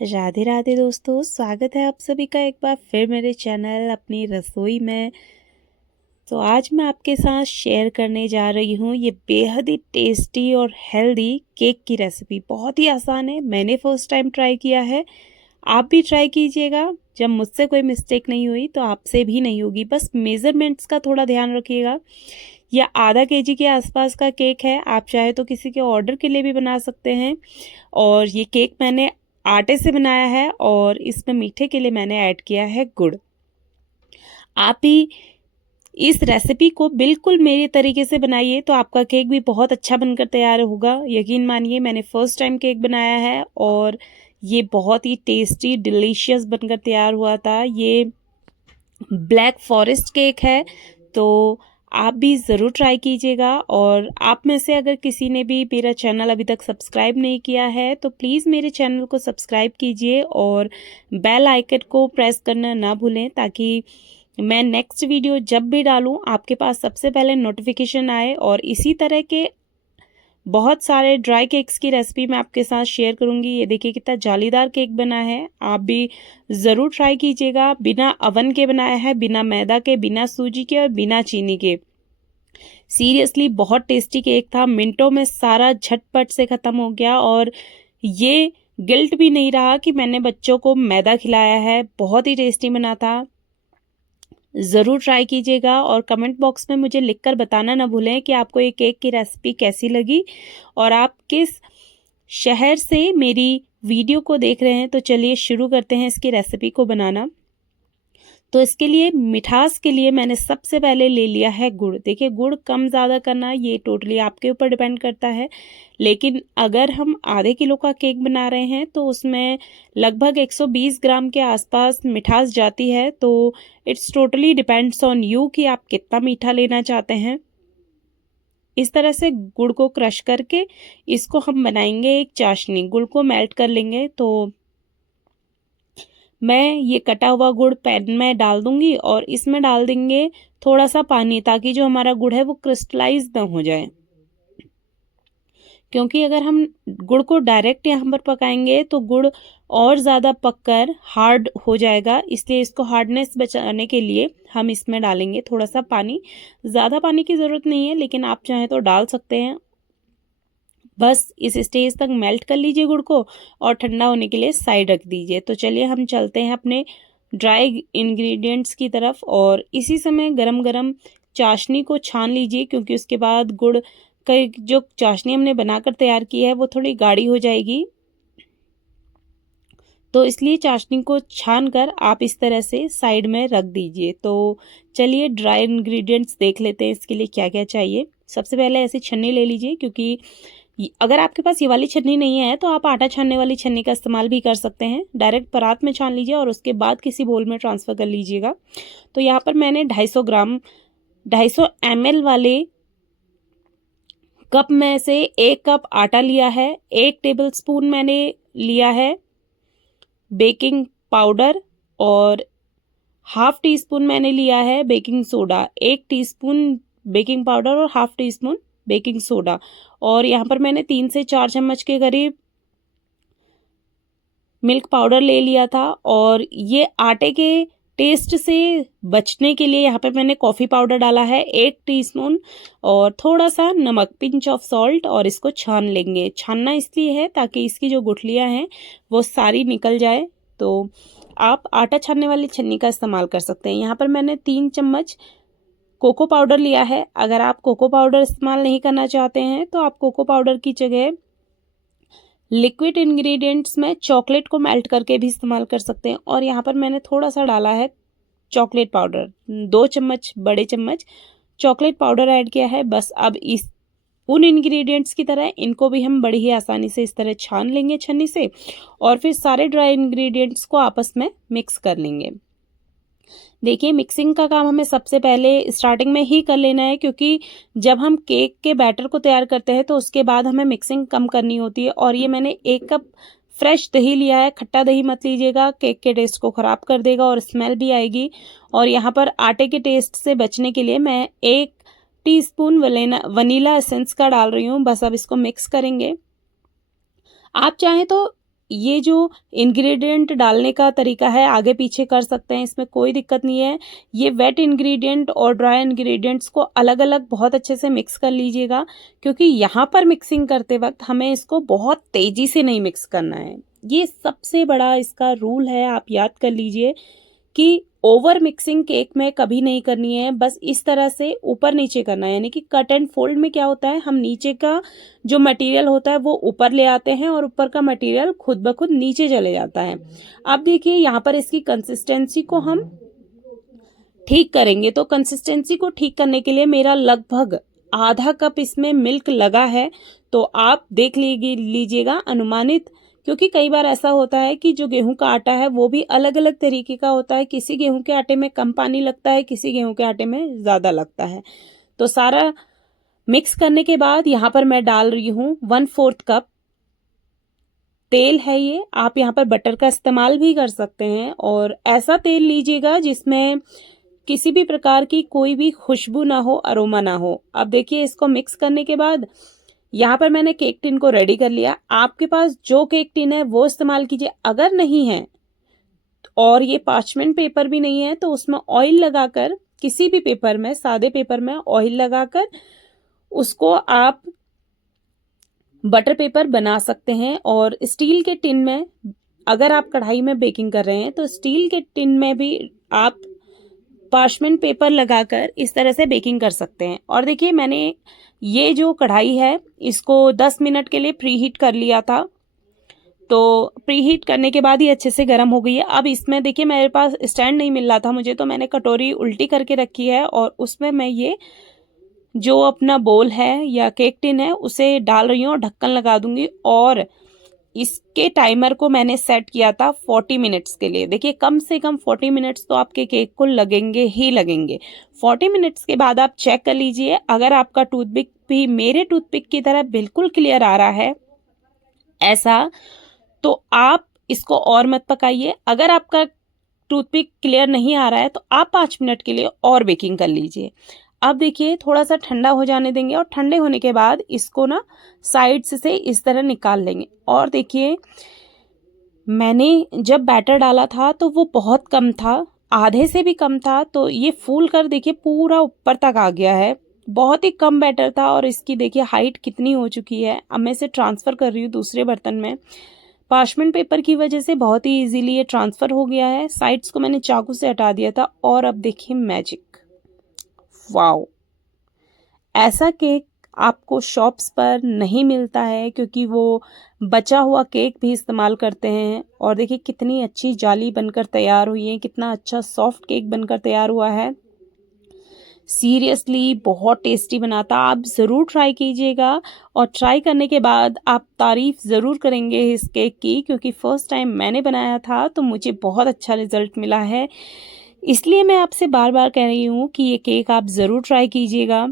राधे राधे दोस्तों, स्वागत है आप सभी का एक बार फिर मेरे चैनल अपनी रसोई में। तो आज मैं आपके साथ शेयर करने जा रही हूँ ये बेहद ही टेस्टी और हेल्दी केक की रेसिपी। बहुत ही आसान है, मैंने फर्स्ट टाइम ट्राई किया है, आप भी ट्राई कीजिएगा। जब मुझसे कोई मिस्टेक नहीं हुई तो आपसे भी नहीं होगी। बस मेज़रमेंट्स का थोड़ा ध्यान रखिएगा। यह आधा केजी के आसपास का केक है, आप चाहे तो किसी के ऑर्डर के लिए भी बना सकते हैं। और ये केक मैंने आटे से बनाया है और इसमें मीठे के लिए मैंने ऐड किया है गुड़। आप भी इस रेसिपी को बिल्कुल मेरे तरीके से बनाइए तो आपका केक भी बहुत अच्छा बनकर तैयार होगा। यकीन मानिए, मैंने फर्स्ट टाइम केक बनाया है और ये बहुत ही टेस्टी डिलीशियस बनकर तैयार हुआ था। ये ब्लैक फॉरेस्ट केक है, तो आप भी ज़रूर ट्राई कीजिएगा। और आप में से अगर किसी ने भी मेरा चैनल अभी तक सब्सक्राइब नहीं किया है तो प्लीज़ मेरे चैनल को सब्सक्राइब कीजिए और बेल आइकन को प्रेस करना ना भूलें, ताकि मैं नेक्स्ट वीडियो जब भी डालूं आपके पास सबसे पहले नोटिफिकेशन आए। और इसी तरह के बहुत सारे ड्राई केक्स की रेसिपी मैं आपके साथ शेयर करूंगी। ये देखिए कितना जालीदार केक बना है, आप भी ज़रूर ट्राई कीजिएगा। बिना अवन के बनाया है, बिना मैदा के, बिना सूजी के और बिना चीनी के। सीरियसली बहुत टेस्टी केक था, मिनटों में सारा झटपट से ख़त्म हो गया। और ये गिल्ट भी नहीं रहा कि मैंने बच्चों को मैदा खिलाया है। बहुत ही टेस्टी बना था, ज़रूर ट्राई कीजिएगा। और कमेंट बॉक्स में मुझे लिखकर बताना ना भूलें कि आपको ये केक की रेसिपी कैसी लगी और आप किस शहर से मेरी वीडियो को देख रहे हैं। तो चलिए शुरू करते हैं इसकी रेसिपी को बनाना। तो इसके लिए मिठास के लिए मैंने सबसे पहले ले लिया है गुड़। देखिए, गुड़ कम ज़्यादा करना ये टोटली आपके ऊपर डिपेंड करता है, लेकिन अगर हम आधे किलो का केक बना रहे हैं तो उसमें लगभग 120 ग्राम के आसपास मिठास जाती है। तो it's totally depends on you कि आप कितना मीठा लेना चाहते हैं। इस तरह से गुड़ को क्रश करके इसको हम बनाएंगे एक चाशनी। गुड़ को मेल्ट कर लेंगे। तो मैं ये कटा हुआ गुड़ पैन में डाल दूंगी और इसमें डाल देंगे थोड़ा सा पानी, ताकि जो हमारा गुड़ है वो क्रिस्टलाइज ना हो जाए। क्योंकि अगर हम गुड़ को डायरेक्ट यहाँ पर पकाएंगे तो गुड़ और ज़्यादा पककर हार्ड हो जाएगा, इसलिए इसको हार्डनेस बचाने के लिए हम इसमें डालेंगे थोड़ा सा पानी। ज़्यादा पानी की ज़रूरत नहीं है, लेकिन आप चाहें तो डाल सकते हैं। बस इस स्टेज तक मेल्ट कर लीजिए गुड़ को और ठंडा होने के लिए साइड रख दीजिए। तो चलिए हम चलते हैं अपने ड्राई इंग्रेडिएंट्स की तरफ। और इसी समय गरम गरम चाशनी को छान लीजिए, क्योंकि उसके बाद गुड़ का जो चाशनी हमने बनाकर तैयार की है वो थोड़ी गाढ़ी हो जाएगी। तो इसलिए चाशनी को छान कर आप इस तरह से साइड में रख दीजिए। तो चलिए ड्राई इंग्रेडिएंट्स देख लेते हैं इसके लिए क्या क्या चाहिए। सबसे पहले ऐसी छन्नी ले लीजिए, क्योंकि अगर आपके पास ये वाली छन्नी नहीं है तो आप आटा छानने वाली छन्नी का इस्तेमाल भी कर सकते हैं। डायरेक्ट परात में छान लीजिए और उसके बाद किसी बोल में ट्रांसफ़र कर लीजिएगा। तो यहाँ पर मैंने 250 ml वाले कप में से 1 कप आटा लिया है। 1 टेबलस्पून मैंने लिया है बेकिंग पाउडर और हाफ टी स्पून मैंने लिया है baking soda. 1 teaspoon baking powder और half teaspoon baking soda. और यहाँ पर मैंने 3 से 4 चम्मच के करीब मिल्क पाउडर ले लिया था। और ये आटे के टेस्ट से बचने के लिए यहाँ पर मैंने कॉफ़ी पाउडर डाला है 1 टीस्पून और थोड़ा सा नमक, पिंच ऑफ सॉल्ट। और इसको छान लेंगे। छानना इसलिए है ताकि इसकी जो गुठलियाँ हैं वो सारी निकल जाए। तो आप आटा छानने वाली छन्नी का इस्तेमाल कर सकते हैं। यहाँ पर मैंने 3 चम्मच कोको पाउडर लिया है। अगर आप कोको पाउडर इस्तेमाल नहीं करना चाहते हैं तो आप कोको पाउडर की जगह लिक्विड इंग्रेडिएंट्स में चॉकलेट को मेल्ट करके भी इस्तेमाल कर सकते हैं। और यहाँ पर मैंने थोड़ा सा डाला है चॉकलेट पाउडर, 2 चम्मच, बड़े चम्मच चॉकलेट पाउडर ऐड किया है। बस अब इस उन इंग्रेडिएंट्स की तरह इनको भी हम बड़ी ही आसानी से इस तरह छान लेंगे छन्नी से, और फिर सारे ड्राई इंग्रेडिएंट्स को आपस में मिक्स कर लेंगे। देखिए, मिक्सिंग का काम हमें सबसे पहले स्टार्टिंग में ही कर लेना है, क्योंकि जब हम केक के बैटर को तैयार करते हैं तो उसके बाद हमें मिक्सिंग कम करनी होती है। और ये मैंने 1 कप फ्रेश दही लिया है। खट्टा दही मत लीजिएगा, केक के टेस्ट को ख़राब कर देगा और स्मेल भी आएगी। और यहाँ पर आटे के टेस्ट से बचने के लिए मैं 1 टीस्पून वनीला एसेंस का डाल रही हूँ। बस अब इसको मिक्स करेंगे। आप चाहें तो ये जो इंग्रेडिएंट डालने का तरीका है आगे पीछे कर सकते हैं, इसमें कोई दिक्कत नहीं है। ये वेट इंग्रेडिएंट और ड्राई इंग्रेडिएंट्स को अलग अलग बहुत अच्छे से मिक्स कर लीजिएगा, क्योंकि यहाँ पर मिक्सिंग करते वक्त हमें इसको बहुत तेज़ी से नहीं मिक्स करना है। ये सबसे बड़ा इसका रूल है, आप याद कर लीजिए कि ओवर मिक्सिंग केक में कभी नहीं करनी है। बस इस तरह से ऊपर नीचे करना है, यानी कि कट एंड फोल्ड में क्या होता है, हम नीचे का जो मटेरियल होता है वो ऊपर ले आते हैं और ऊपर का मटेरियल खुद ब खुद नीचे चले जाता है। अब देखिए यहाँ पर इसकी कंसिस्टेंसी को हम ठीक करेंगे, तो कंसिस्टेंसी को ठीक करने के लिए मेरा लगभग आधा कप इसमें मिल्क लगा है। तो आप देख लीजिएगा अनुमानित, क्योंकि कई बार ऐसा होता है कि जो गेहूं का आटा है वो भी अलग अलग तरीके का होता है। किसी गेहूं के आटे में कम पानी लगता है, किसी गेहूं के आटे में ज़्यादा लगता है। तो सारा मिक्स करने के बाद यहाँ पर मैं डाल रही हूँ 1/4 कप तेल है। ये आप यहाँ पर बटर का इस्तेमाल भी कर सकते हैं, और ऐसा तेल लीजिएगा जिसमें किसी भी प्रकार की कोई भी खुशबू ना हो, अरोमा ना हो। अब देखिए इसको मिक्स करने के बाद यहाँ पर मैंने केक टिन को रेडी कर लिया। आपके पास जो केक टिन है वो इस्तेमाल कीजिए, अगर नहीं है और ये पार्चमेंट पेपर भी नहीं है तो उसमें ऑयल लगाकर, किसी भी पेपर में, सादे पेपर में ऑयल लगाकर उसको आप बटर पेपर बना सकते हैं। और स्टील के टिन में, अगर आप कढ़ाई में बेकिंग कर रहे हैं तो स्टील के टिन में भी आप पार्चमेंट पेपर लगाकर इस तरह से बेकिंग कर सकते हैं। और देखिए मैंने ये जो कढ़ाई है इसको 10 मिनट के लिए प्री हीट कर लिया था। तो प्री हीट करने के बाद ही अच्छे से गर्म हो गई है। अब इसमें देखिए मेरे पास स्टैंड नहीं मिल रहा था मुझे, तो मैंने कटोरी उल्टी करके रखी है और उसमें मैं ये जो अपना बोल है या केक टिन है उसे डाल रही हूँ और ढक्कन लगा दूंगी। और इसके टाइमर को मैंने सेट किया था 40 मिनट्स के लिए। देखिए कम से कम 40 मिनट्स तो आपके केक को लगेंगे ही लगेंगे। 40 मिनट्स के बाद आप चेक कर लीजिए, अगर आपका टूथपिक भी मेरे टूथपिक की तरह बिल्कुल क्लियर आ रहा है ऐसा, तो आप इसको और मत पकाइए। अगर आपका टूथपिक क्लियर नहीं आ रहा है तो आप 5 मिनट के लिए और बेकिंग कर लीजिए। अब देखिए थोड़ा सा ठंडा हो जाने देंगे, और ठंडे होने के बाद इसको ना साइड्स से इस तरह निकाल लेंगे। और देखिए मैंने जब बैटर डाला था तो वो बहुत कम था, आधे से भी कम था। तो ये फूल कर देखिए पूरा ऊपर तक आ गया है, बहुत ही कम बैटर था। और इसकी देखिए हाइट कितनी हो चुकी है। अब मैं इसे ट्रांसफ़र कर रही हूँ दूसरे बर्तन में। पार्चमेंट पेपर की वजह से बहुत ही इजीली ये ट्रांसफ़र हो गया है। साइड्स को मैंने चाकू से हटा दिया था। और अब देखिए मैजिक, वाओ! ऐसा केक आपको शॉप्स पर नहीं मिलता है, क्योंकि वो बचा हुआ केक भी इस्तेमाल करते हैं। और देखिए कितनी अच्छी जाली बनकर तैयार हुई है, कितना अच्छा सॉफ्ट केक बनकर तैयार हुआ है। सीरियसली बहुत टेस्टी बना था। आप ज़रूर ट्राई कीजिएगा, और ट्राई करने के बाद आप तारीफ़ ज़रूर करेंगे इस केक की, क्योंकि फ़र्स्ट टाइम मैंने बनाया था तो मुझे बहुत अच्छा रिज़ल्ट मिला है। इसलिए मैं आपसे बार बार कह रही हूँ कि ये केक आप ज़रूर ट्राई कीजिएगा।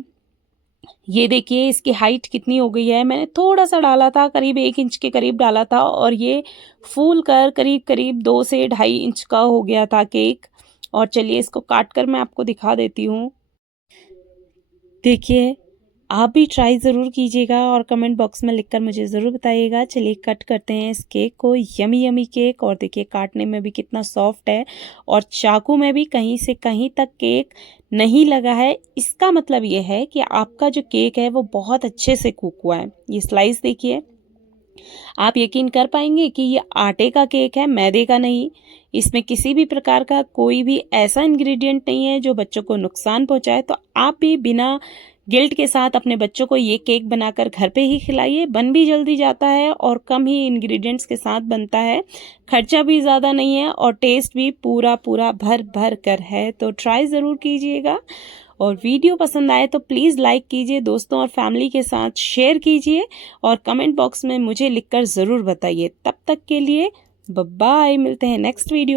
ये देखिए इसकी हाइट कितनी हो गई है। मैंने थोड़ा सा डाला था, करीब 1 इंच के करीब डाला था, और ये फूल कर करीब करीब 2 से 2.5 इंच का हो गया था केक। और चलिए इसको काट कर मैं आपको दिखा देती हूँ। देखिए आप भी ट्राई ज़रूर कीजिएगा और कमेंट बॉक्स में लिखकर मुझे ज़रूर बताइएगा। चलिए कट करते हैं इस केक को। यमी यमी केक, और देखिए काटने में भी कितना सॉफ्ट है, और चाकू में भी कहीं से कहीं तक केक नहीं लगा है। इसका मतलब ये है कि आपका जो केक है वो बहुत अच्छे से कुक हुआ है। ये स्लाइस देखिए, आप यकीन कर पाएंगे कि ये आटे का केक है, मैदे का नहीं। इसमें किसी भी प्रकार का कोई भी ऐसा इंग्रेडिएंट नहीं है जो बच्चों को नुकसान पहुंचाए। तो आप भी बिना गिल्ट के साथ अपने बच्चों को ये केक बनाकर घर पे ही खिलाइए। बन भी जल्दी जाता है और कम ही इंग्रेडिएंट्स के साथ बनता है, खर्चा भी ज़्यादा नहीं है, और टेस्ट भी पूरा पूरा भर भर कर है। तो ट्राई ज़रूर कीजिएगा, और वीडियो पसंद आए तो प्लीज़ लाइक कीजिए, दोस्तों और फैमिली के साथ शेयर कीजिए, और कमेंट बॉक्स में मुझे लिखकर ज़रूर बताइए। तब तक के लिए बाय बाय, मिलते हैं नेक्स्ट वीडियो।